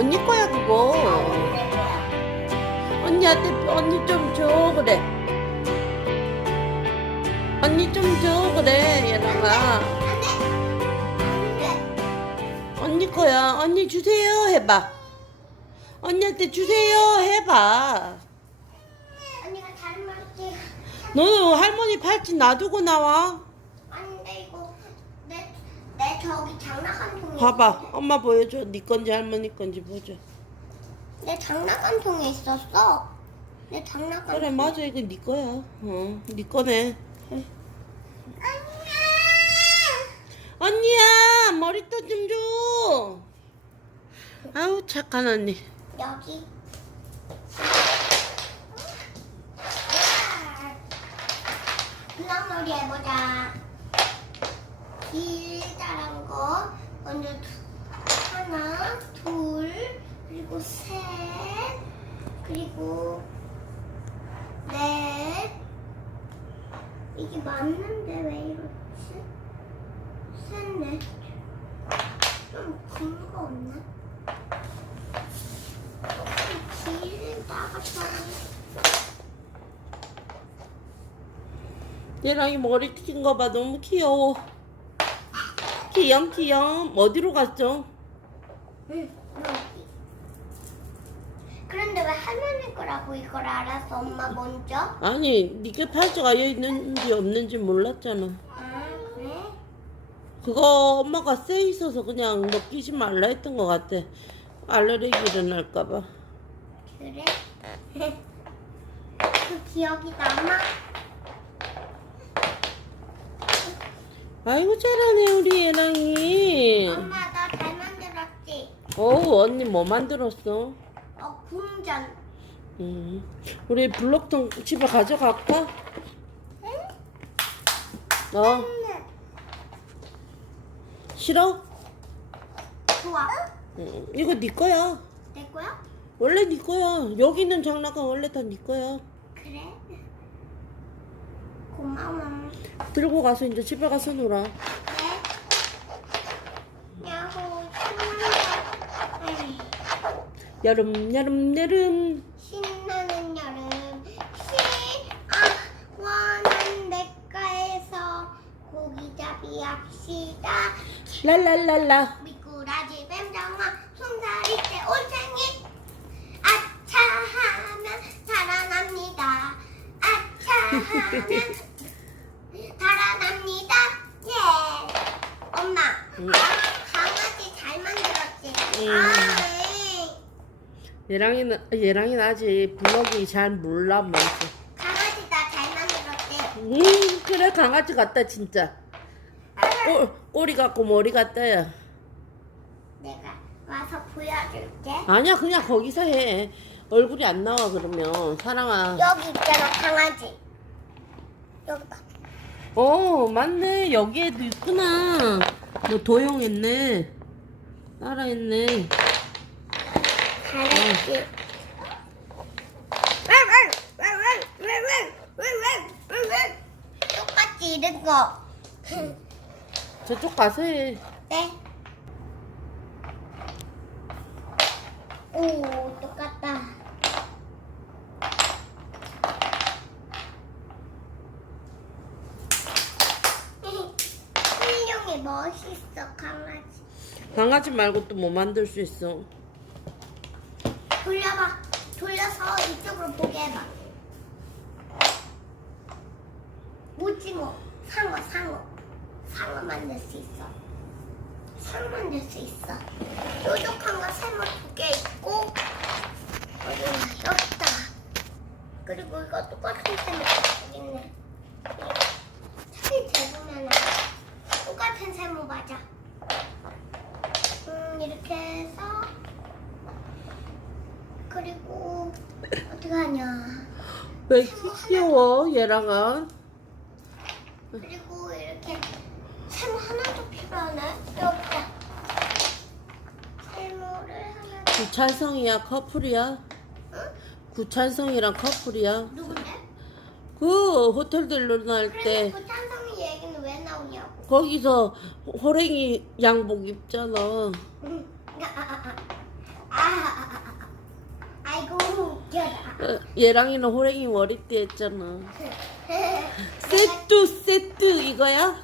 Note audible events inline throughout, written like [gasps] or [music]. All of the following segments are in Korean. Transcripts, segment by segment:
언니 거야 그거. 언니한테 언니 좀 줘 그래. 언니 좀 줘 그래 얘랑아. 언니 거야. 언니 주세요 해봐. 언니한테 주세요 해봐. 언니가 잘못했지 너는 할머니 팔찌 놔두고 나와. 저기 장난감 통에 봐봐. 엄마 보여줘. 네 건지 할머니 건지 보자. 내 장난감 통에 있었어 내 장난감 그래 맞아 이거 네 거야. 어, 네 거네. 언니야 머리띠 좀 줘. 아우 착한 언니. 여기 블랑놀이 해보자 길다란 거 먼저 두, 하나 둘 그리고 셋 그리고 넷 이게 맞는데 왜 이렇지? 셋 넷 좀 긴 거 없나? 길다가 좀 얘랑 이 머리 튀긴 거 봐 너무 귀여워. 귀염 귀염 어디로 갔죠? 응, 여기. 그런데 왜 할머니 거라고 이걸 알았어, 엄마 먼저? 아니 니게 팔찌가 여기 있는지 없는지 몰랐잖아. 아, 그래? 그거 엄마가 쎄 있어서 그냥 너 끼지 말라 했던 것 같아. 알레르기 일어날까봐. 그래? [laughs] 그 기억이 남아? 아이고 잘하네 우리 얘랑이. 엄마, 나 잘 만들었지? 어우 언니 뭐 만들었어? 어, 궁전. 음. 우리 블록통 집에 가져갈까? 응? 어 응. 싫어? 좋아. 음, 이거 네 거야. 내 거야? 원래 네 거야. 여기 있는 장난감 원래 다 네 거야. 그래? 고마워. 들고 가서 이제 집에 가서 놀아. 야호. 여름 여름 여름. 신나는 여름 시원한 냇가에서 고기잡이 합시다 랄랄랄라. 미꾸라지 뱀장어 송사리째 올챙이 아차 하면 달아납니다 아차 하면 [laughs] 달아납니다 예 엄마 응. 강아지 잘 만들었지 응. 아, 얘랑이는 얘랑이는 아직 블럭이 잘 몰라 뭔지. 강아지 나 잘 만들었지 음 그래 강아지 같다 진짜. 꼬, 꼬리 같고 머리 같다야. 내가 와서 보여줄게. 아니야 그냥 거기서 해. 얼굴이 안 나와 그러면 사랑아. 여기 있잖아 강아지. 여기 봐. 어 맞네 여기에도 있구나. 너 도용했네. 따라했네. 잘했지. 똑같이 이런 거. 저쪽 가서 해. 네. 오 똑같다. 훌륭해 멋있어 강아지. 강아지 말고 또 뭐 만들 수 있어? 돌려봐. 돌려서 이쪽으로 보게 해봐. 오징어, 상어, 상어. 상어 만들 수 있어. 상어 만들 수 있어. 뾰족한 거 세모 두 개 있고, 어디가 여기다. 그리고 이거 똑같은 세모 여기 있네. 차이 재보면 똑같은 세모 맞아. 음, 이렇게 해서 그리고 어떻게 하냐 왜 얘랑아? 그리고 이렇게 세모 하나 더 필요하네 여기다 세모를 하나 더 구찬성이야 커플이야? 응? 구찬성이랑 커플이야? 누군데? 그 호텔들로 날 그래서 때그 찬성이 얘기는 왜 나오냐고 거기서 호랭이 양복 입잖아. 응. 아, 아, 아. 아, 아이고 웃겨라. 어, 얘랑이는 호랭이 머리띠 했잖아. 세뚜 세뚜 이거야?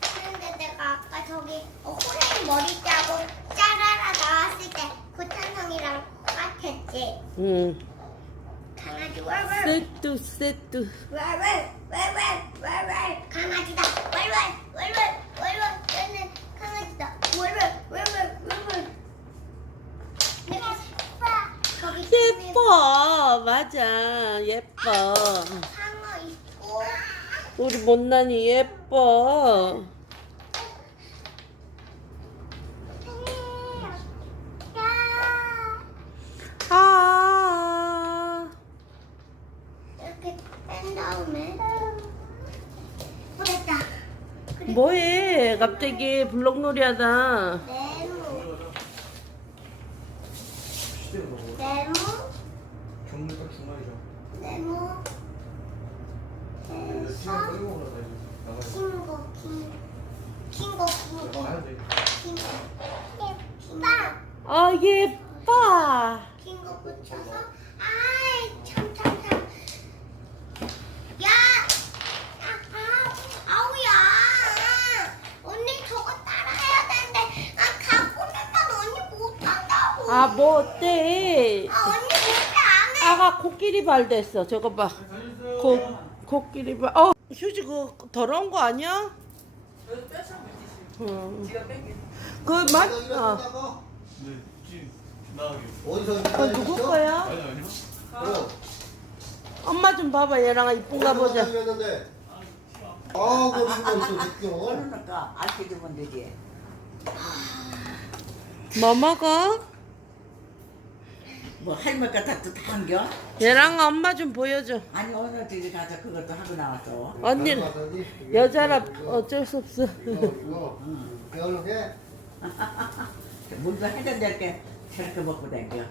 근데 내가 아까 저기 어, 호랑이 머리 짜고 짜라라 나왔을 때 구탄성이랑 똑같았지. 응. 강아지 왈왈 세뚜 세뚜. 왈왈 왈왈 왈왈 강아지다 왈왈 왈왈 왈왈 얘는 강아지다 왈왈 왈왈 왈왈 내가 거기 예뻐 맞아 예뻐. 상어 있고 우리 못난이 예뻐. 야 아. 이렇게 뺀 다음에 어 됐다 그리고 뭐해 갑자기 블록놀이 하다. 네모 시대가 너무 네모 경매 딱 중간이죠. 네모 시간 해서 끌고 가다 이제 나가야 돼. 킹거 킹거 어 예뻐. 킹거 붙여서 아이 참참참 야 아, 아, 아우야 언니 저거 따라해야 되는데 아 갖고 는건 언니 못한다고 아 뭐 어때? 아 언니 못해 안 해 아가 코끼리 발 됐어. 저거 봐. 코 코끼리 발. 어 휴지 그거 더러운 거 아니야? 응. 그 맛. 어. 네, 지금 나가게. 어디서 그거 누구 거야? 아니 아니요. 어. 엄마 좀 봐봐 얘랑아 이쁜가 보자. 아, 그거 이거 있어, 느껴. 그러니까 알게 되면 되지. 뭐 먹어? 뭐 할머니 같은 다 한겨? 얘랑아 엄마 좀 보여줘. 아니 오늘 저기 가서 그것도 하고 나왔어. 언니? 여자라 어쩔 수 없어. 배우는 게 [laughs] 물도 해야 될게 저렇게 먹고 다녀.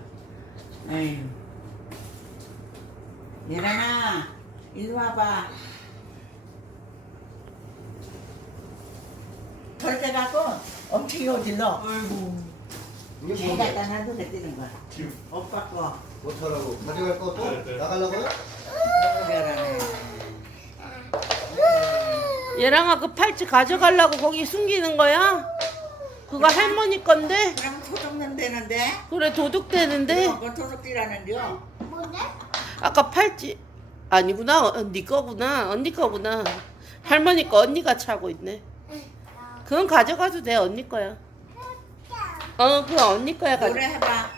에휴. 예란아, 일로 와봐. 저렇게 갖고 엄청 요질러. 이 갖다 놔도 뜨는 거야. 지금 오빠 거. 못하라고. 가져갈 거 또? 네, 네. 나가려고요? 그러네. 얘랑아 그 팔찌 가져가려고 거기 숨기는 거야? 그거 할머니 건데? 그럼 소독는 되는데? 그래 도둑되는데? 그거 도둑질하는데요? 뭔데? 아까 팔찌 아니구나 어, 네 거구나 언니 거구나 할머니 거 언니가 차고 있네 그건 가져가도 돼 언니 거야 어 그거 언니 거야 가져 노래 해봐.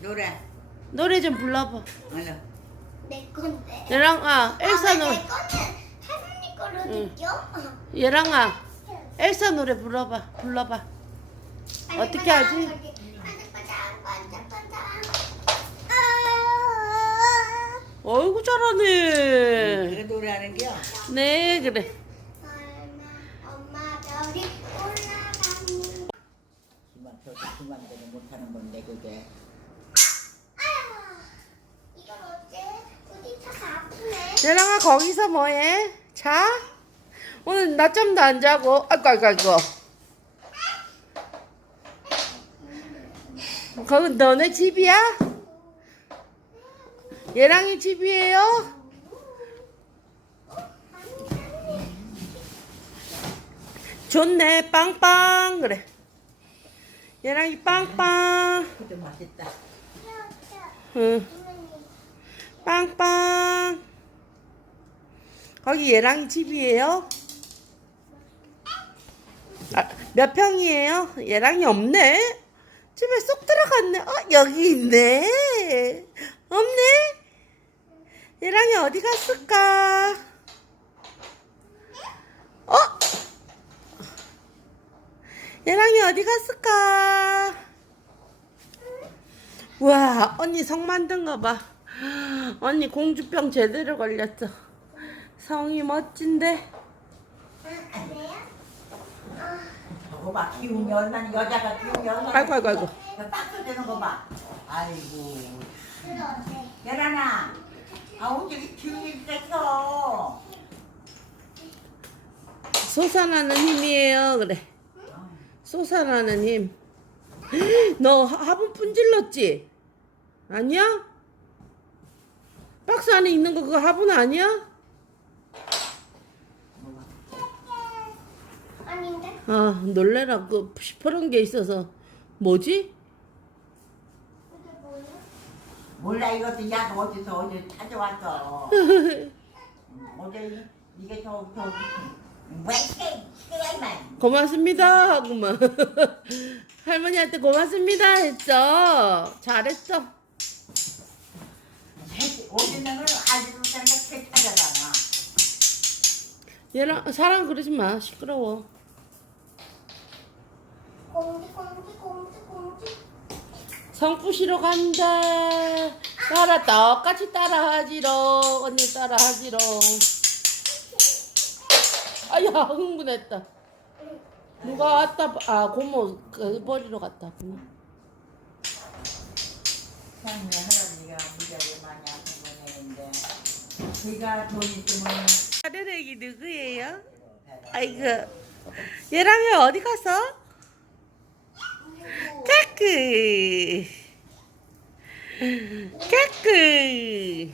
노래. 노래 좀 불러봐 얼른. 내 건데 얘랑아 엘사 아, 노래 내 거는 할머니 거로 응. 느껴? 얘랑아 엘사 노래 불러봐 불러봐 어떻게 하지? 어이구 잘하네 그래 노래하는 게요? 네 그래 엄마 별이 올라가니 그만 저 그만 대로 못하는 건데 그게. 얘랑아 거기서 뭐해? 자? 오늘 낮잠도 안 자고 아이고 아이고 아이고 거기 너네 집이야? 얘랑이 집이에요? 좋네 빵빵 그래 얘랑 이 빵빵 그도 맛있다. 응 빵빵 거기 얘랑이 집이에요? 아, 몇 평이에요? 얘랑이 없네? 집에 쏙 들어갔네. 어, 여기 있네. 없네? 얘랑이 어디 갔을까? 얘랑이 어디 갔을까? 와, 언니 성 만든 거 봐. 언니 공주병 제대로 걸렸어. 성이 멋진데? 저거 봐 기운이 얼마나 여자가 기운이 얼마나. 아이고, 아이고, 아이고. 박수 되는 거 봐. 아이고. 예란아. 아 오늘 기운이 됐어. 솟아나는 힘이에요. 그래. 솟아나는 힘. [gasps] 너 화- 화분 분질렀지? 아니야? 박스 안에 있는 거 그거 화분 아니야? 아닌데? 아 놀래라 그 시퍼런 게 있어서 뭐지? 이게 뭐야? 몰라 이것도 약 어디서 [laughs] 어제 찾아왔어. 어제 이게 시간만 고맙습니다 하구만. [laughs] 할머니한테 고맙습니다 했죠? 잘했어. 얘랑 사람 그러지 마. 시끄러워. 공지 공지 공지 공지. 성 부시러 간다. 따라 똑같이 따라하지로 언니 따라하지로 아야 흥분했다. 누가 왔다 아 고모 그 버리러 갔다구나. 사람이 할아버지가 무지하게 많이 아픈 거내는데 제가 돈 있으면 아래렉이 누구예요? 아이고. 얘랑이 어디 갔어? 까끄 까끄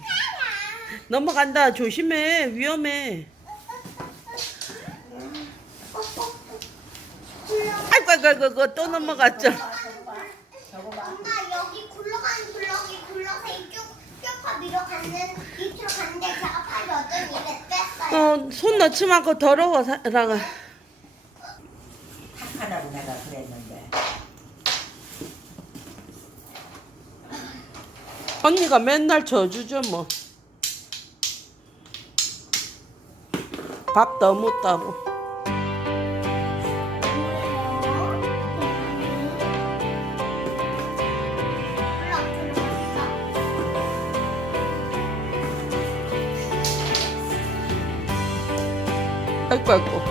넘어간다. 조심해. 위험해 아이고 아이고 아이고 아이고, 또 넘어갔죠 엄마 여기 굴러가는 블럭이 굴러서 이쪽 쭉 밀어 가는 밑으로 갔는데 제가 팔이 어떤 일에 뺐어요. 어, 손 넣지 말고 더러워 사랑아 착하다고 내가 그랬는데 언니가 맨날 져주죠 뭐. 밥 너무 따고. 아이고 아이고.